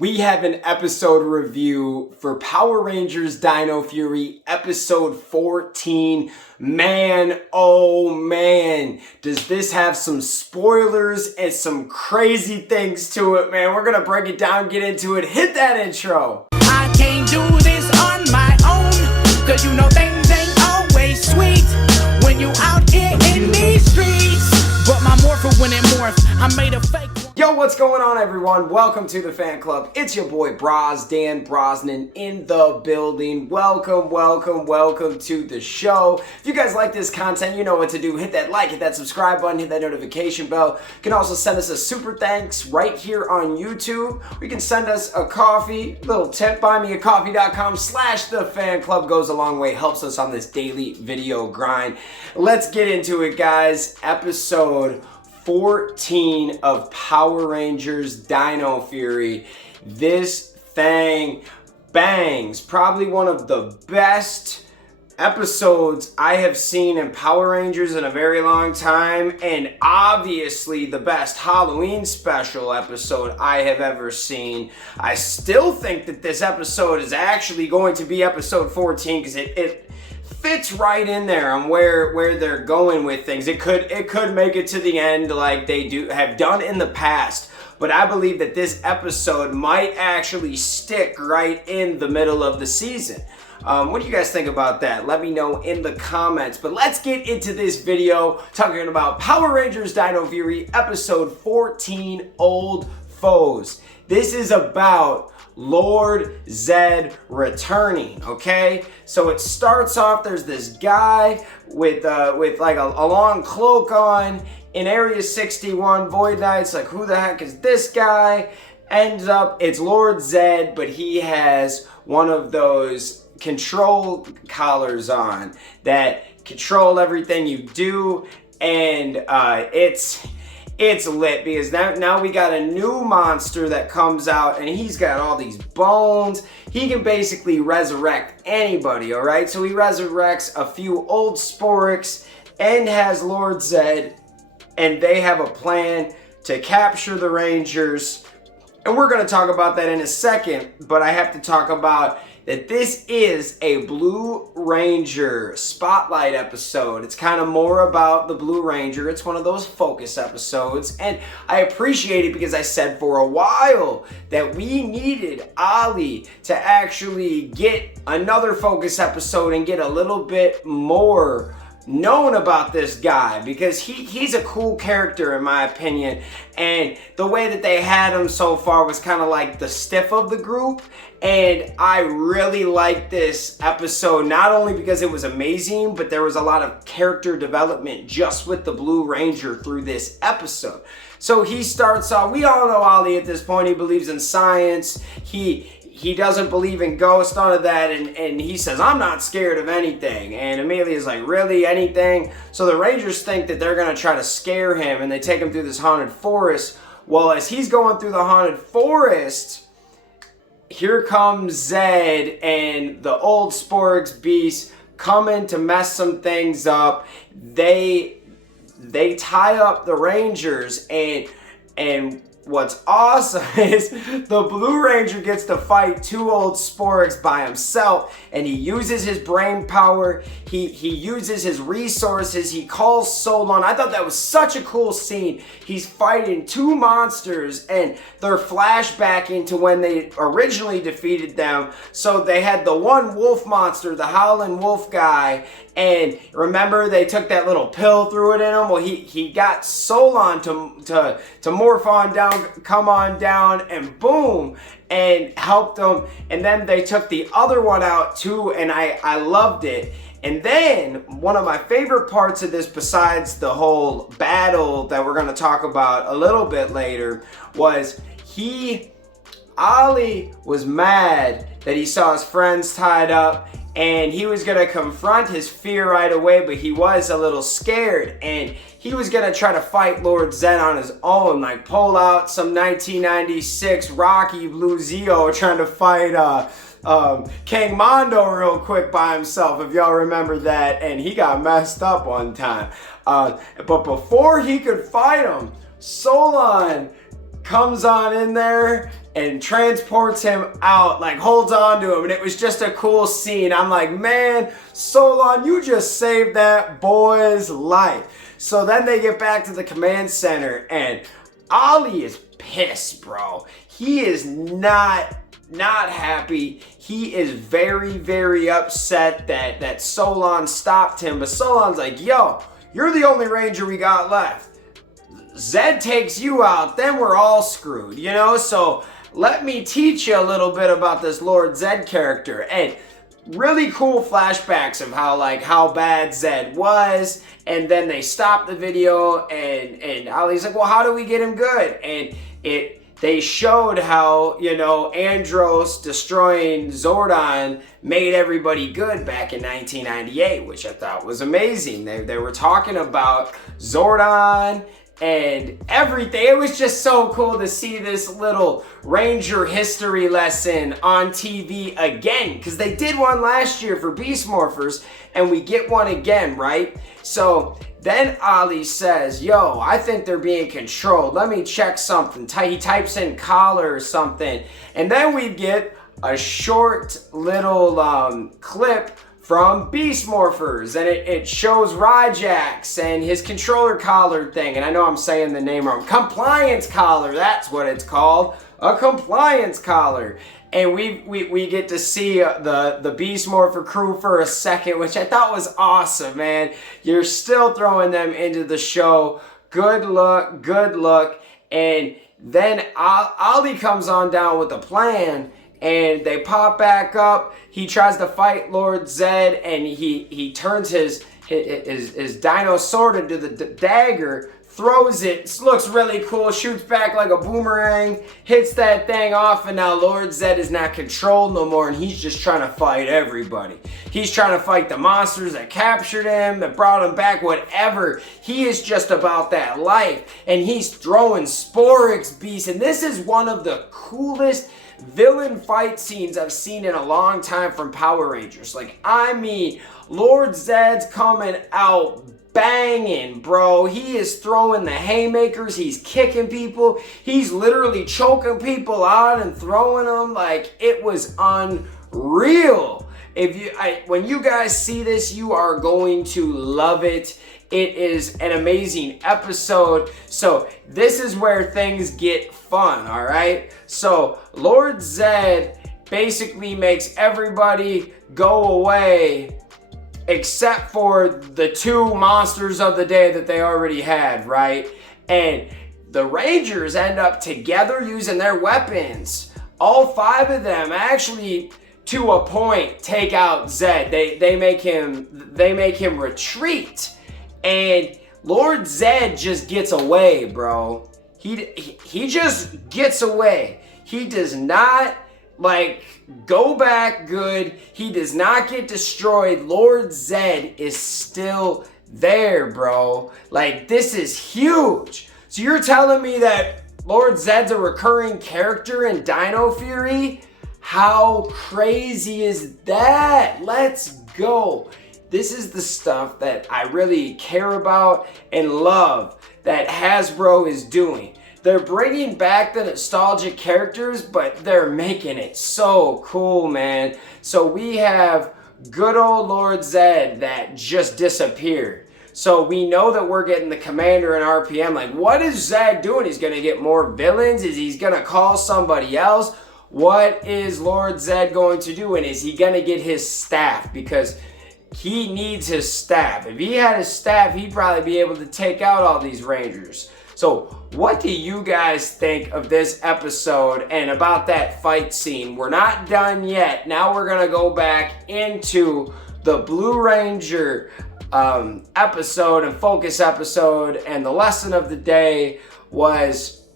We have an episode review for Power Rangers Dino Fury, episode 14. Man, oh man, does this have some spoilers and some crazy things to it, man. We're gonna break it down, get into it. Hit that intro. I can't do this on my own, cause you know things ain't always sweet when you out here in these streets. But my morpher when it morphed, I made a fake one. Yo, what's going on, everyone? Welcome to the fan club. It's your boy Dan Brosnan in the building. Welcome to the show. If you guys like this content, you know what to do. Hit that like, hit that subscribe button, hit that notification bell. You can also send us a super thanks right here on YouTube. You can send us a coffee, little tip, buymeacoffee.com/the fan club goes a long way, helps us on this daily video grind. Let's get into it, guys. Episode 14 of Power Rangers Dino Fury. This thing bangs. Probably one of the best episodes I have seen in Power Rangers in a very long time, and obviously the best Halloween special episode I have ever seen. I still think that this episode is actually going to be episode 14 because it fits right in there on where they're going with things. It could make it to the end like they have done in the past, but I believe that this episode might actually stick right in the middle of the season. What do you guys think about that? Let me know in the comments. But let's get into this video talking about Power Rangers Dino Fury episode 14, Old Foes. This is about Lord Zed returning, okay? So it starts off, there's this guy with like a long cloak on in Area 61, Void Knight's like, who the heck is this guy? Ends up, it's Lord Zed, but he has one of those control collars on that control everything you do, and it's lit because now we got a new monster that comes out, and he's got all these bones. He can basically resurrect anybody, all right? So he resurrects a few old Sporix and has Lord Zed, and they have a plan to capture the Rangers. And we're going to talk about that in a second, but I have to talk about that this is a Blue Ranger spotlight episode. It's kind of more about the Blue Ranger. It's one of those focus episodes, and I appreciate it because I said for a while that we needed Ollie to actually get another focus episode and get a little bit more known about this guy, because he's a cool character in my opinion, and the way that they had him so far was kind of like the stiff of the group, and I really liked this episode, not only because it was amazing, but there was a lot of character development just with the Blue Ranger through this episode. So he starts off, we all know Ollie at this point, he believes in science, he doesn't believe in ghosts, none of that, and he says, I'm not scared of anything. And Amelia's like, really, anything? So the Rangers think that they're going to try to scare him, and they take him through this haunted forest. Well, as he's going through the haunted forest, here comes Zed and the old Sporix beasts coming to mess some things up. They tie up the Rangers, and what's awesome is the Blue Ranger gets to fight two old Sporix by himself, and he uses his brain power, he uses his resources, he calls Solon. I thought that was such a cool scene. He's fighting two monsters, and they're flashback into when they originally defeated them. So they had the one wolf monster, the Howlin' Wolf guy, and remember they took that little pill, threw it in him? Well, he got Solon to morph on down, come on down, and boom, and helped them. And then they took the other one out too, and I loved it. And then one of my favorite parts of this, besides the whole battle that we're going to talk about a little bit later, was Ollie was mad that he saw his friends tied up, and he was going to confront his fear right away, but he was a little scared, and he was going to try to fight Lord Zed on his own, like pull out some 1996 Rocky Blue Zeo trying to fight King Mondo real quick by himself, if y'all remember that, and he got messed up one time. But before he could fight him, Solon comes on in there and transports him out, like holds on to him, and it was just a cool scene. I'm like, man, Solon, you just saved that boy's life. So then they get back to the command center, and Ollie is pissed, bro. He is not happy. He is very, very upset that Solon stopped him, but Solon's like, yo, you're the only Ranger we got left. Zed takes you out, then we're all screwed, you know? So let me teach you a little bit about this Lord Zed character. And really cool flashbacks of how bad Zed was. And then they stopped the video, and Ollie's like, well, how do we get him good? And they showed how, you know, Andros destroying Zordon made everybody good back in 1998, which I thought was amazing. They were talking about Zordon and everything. It was just so cool to see this little Ranger history lesson on TV again, because they did one last year for Beast Morphers, and we get one again, right? So then Ollie says, yo, I think they're being controlled. Let me check something. He types in collar or something. And then we get a short little clip from Beast Morphers. And it shows Rajax and his controller collar thing. And I know I'm saying the name wrong. Compliance collar, that's what it's called. A compliance collar. And we get to see the Beast Morpher crew for a second, which I thought was awesome, man. You're still throwing them into the show. Good luck, good luck. And then Ollie comes on down with a plan, and they pop back up. He tries to fight Lord Zed, and he turns his Dino sword into the dagger, throws it, looks really cool, shoots back like a boomerang, hits that thing off, and now Lord Zed is not controlled no more, and he's just trying to fight everybody. He's trying to fight the monsters that captured him, that brought him back, whatever. He is just about that life, and he's throwing Sporix beasts, and this is one of the coolest villain fight scenes I've seen in a long time from Power Rangers. Like, I mean, Lord Zed's coming out banging, bro. He is throwing the haymakers. He's kicking people. He's literally choking people out and throwing them. Like, it was unreal. When you guys see this, you are going to love it. It is an amazing episode. So this is where things get fun, all right? So Lord Zed basically makes everybody go away except for the two monsters of the day that they already had, right? And the Rangers end up together using their weapons. All five of them actually, to a point, take out Zed. They make him retreat. And Lord Zed just gets away, bro. He just gets away. He does not go back good. He does not get destroyed. Lord Zed is still there, bro. Like, this is huge. So you're telling me that Lord Zed's a recurring character in Dino Fury? How crazy is that? Let's go. This is the stuff that I really care about and love that Hasbro is doing. They're bringing back the nostalgic characters, but they're making it so cool, man. So we have good old Lord Zed that just disappeared. So we know that we're getting the Commander and RPM. Like, what is Zed doing? He's going to get more villains? Is he going to call somebody else? What is Lord Zed going to do? And is he going to get his staff? Because he needs his staff. If he had his staff, he'd probably be able to take out all these Rangers. So what do you guys think of this episode and about that fight scene? We're not done yet. Now we're going to go back into the Blue Ranger episode and focus episode. And the lesson of the day was,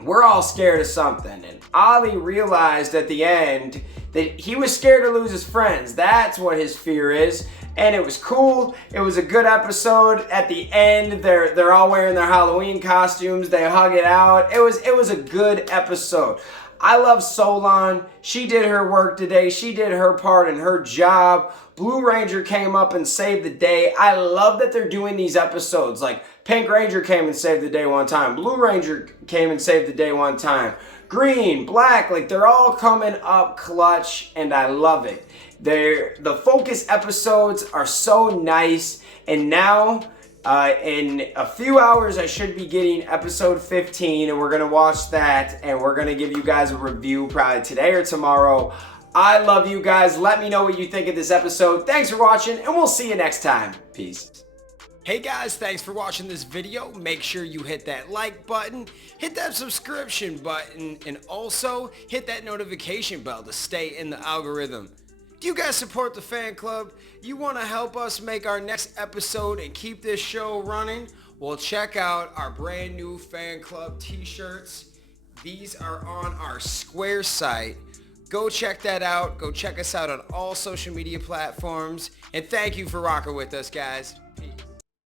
we're all scared of something. And Ollie realized at the end that he was scared to lose his friends. That's what his fear is. And it was cool. It was a good episode. At the end, they're all wearing their Halloween costumes. They hug it out. It was a good episode. I love Solon. She did her work today. She did her part and her job. Blue Ranger came up and saved the day. I love that they're doing these episodes. Like, Pink Ranger came and saved the day one time. Blue Ranger came and saved the day one time. green, black, like they're all coming up clutch, and I love it. The focus episodes are so nice, and now in a few hours I should be getting episode 15, and we're gonna watch that, and we're gonna give you guys a review probably today or tomorrow. I love you guys. Let me know what you think of this episode. Thanks for watching, and we'll see you next time. Peace. Hey guys, thanks for watching this video. Make sure you hit that like button, hit that subscription button, and also hit that notification bell to stay in the algorithm. Do you guys support the fan club? You want to help us make our next episode and keep this show running? Well, check out our brand new fan club t-shirts. These are on our Square site. Go check that out. Go check us out on all social media platforms. And thank you for rocking with us, guys. Peace.